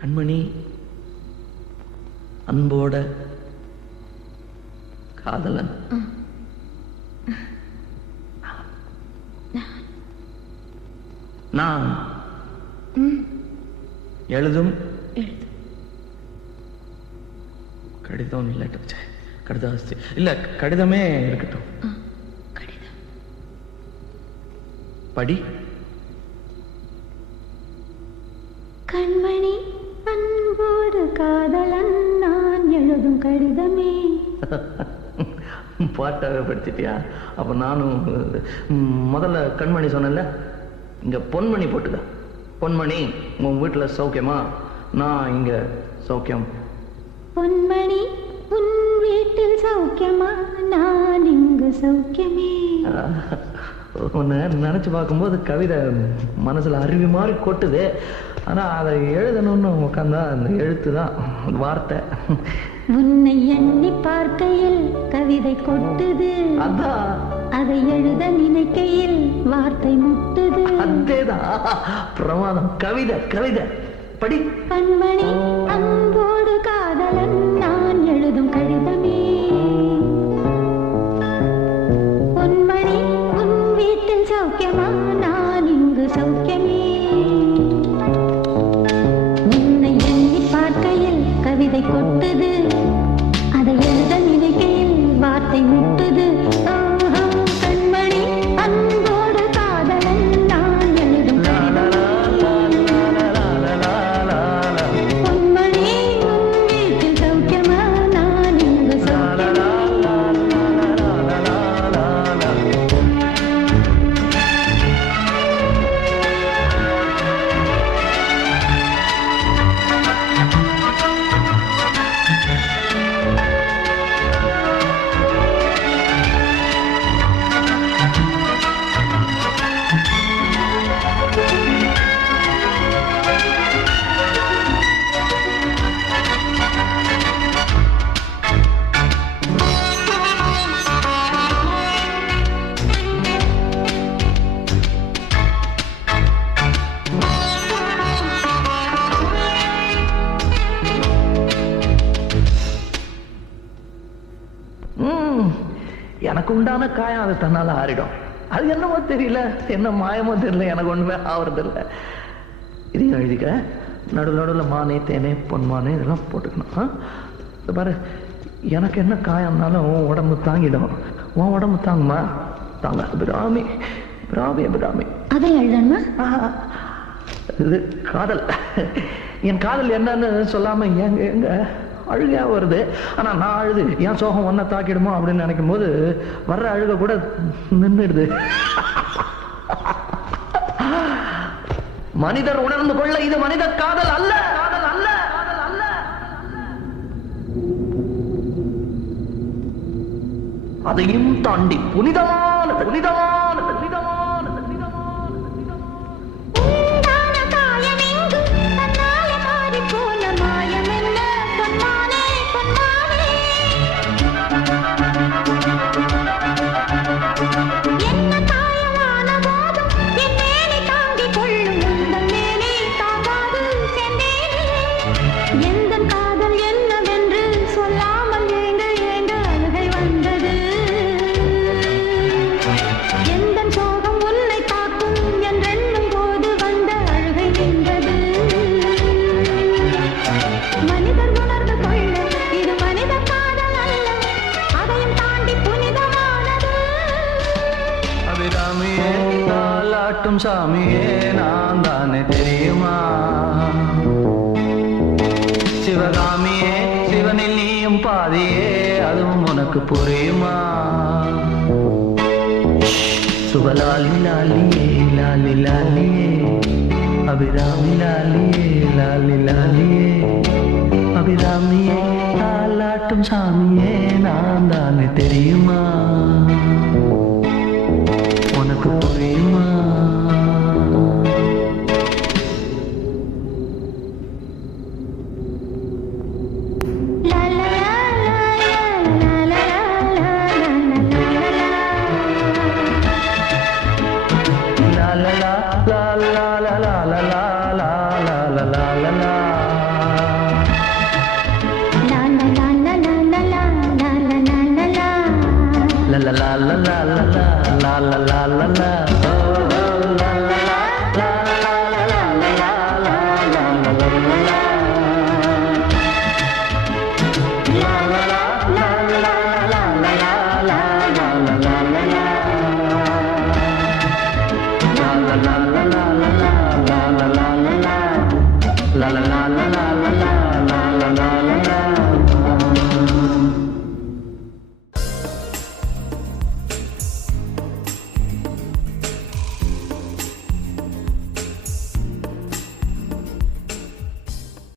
கண்மணி அன்போட காதலன். நான் எழுதும் கடிதம் இல்லை, கடிதாஸ்தி இல்ல, கடிதமே இருக்கட்டும். படி. கண்மணி அன்போடு காதலன் நான் எழுதும் கடிதமே. பாட்டாவே படிச்சிட்டியா? அப்ப நானும் முதல்ல கண்மணி சொன்னல, இங்க பொன்மணி போட்டுக்க. பொன்மணி, உன் வீட்டுல சௌக்கியமா? நான் இங்க சௌக்கியம். பொன்மணி, உன் வீட்டில் சௌக்கியமா? நான் இங்கு சௌக்கியமே. உன்னை நினைச்சு பார்க்கும்போது கவிதை மனசுல அருவி மாதிரி கொட்டுது. ஆனா அதை எழுதணும்னு உட்காந்தா அந்த எழுத்து தான் வார்த்தை. உன்னை எண்ணி பார்க்கையில் கவிதை கொட்டுது, அதான் அதை எழுத நினைக்கையில் வார்த்தை முட்டுது. அதேதான் பிரமாதம். கவிதை கவிதை படி. கண்மணி அன்போடு காதலன் நான் எழுதும் கடிதமே. பொன்மணி, உன் வீட்டில் சௌக்கியமா? நான் இங்கு சௌக்கியமே. உன்னை எண்ணி பார்க்கையில் கவிதை கொட்டுது, அதை எழுத நினைக்கையில் வார்த்தை முட்டுது. கண்மணி அன்போடு காதலன் நான் எழுதும் பொன்மணி, உன் வீட்டில் சௌக்கியமா? நான் இங்கு சௌக்கியமே. எனக்கு உண்டான காயம் அது தன்னால ஆறிடும். அது என்னமோ தெரியல, என்ன மாயமோ தெரியல, எனக்கு ஒண்ணுமே ஆவறது இல்லை. இதையும் எழுதிக்க. நடுவில் மானே தேனே பொன்மானே இதெல்லாம் போட்டுக்கணும். பாரு, எனக்கு என்ன காயம்னாலும் உன் உடம்பு தாங்கிடும். உன் உடம்பு தாங்குமா? தாங்க. அபிராமி அபிராமி அபிராமி. அதை எழுதணுமா? இது காதல். என் காதல் என்னன்னு சொல்லாம எங்க எங்க அழுகையா வருது. ஆனா நான் அழுது என் சோகம் ஒன்ன தாக்கிடுமோ அப்படின்னு நினைக்கும் போது வர்ற அழுக கூட நின்றுடுது. மனிதர் உணர்ந்து கொள்ள இது மனித காதல் அல்ல, காதல் அல்ல, காதல் அல்ல. அதையும் தாண்டி புனிதமான புனிதமான புனிதமான சாமியே நான் தானே தெரியுமா? சிவகாமியே சிவனில் நீயும் பாதியே, அதுவும் உனக்கு புரியுமா? சுபலாலி லாலியே லாலி லாலியே, அபிராமி லாலியே லாலி லாலியே, அபிராமியே தாலாட்டும் சாமியே நான் தானே தெரியுமா? உனக்கு புரியுமா? la la la la la la la la la la la la la la la la la la la la la la la la oh la la la la la la la la la la la la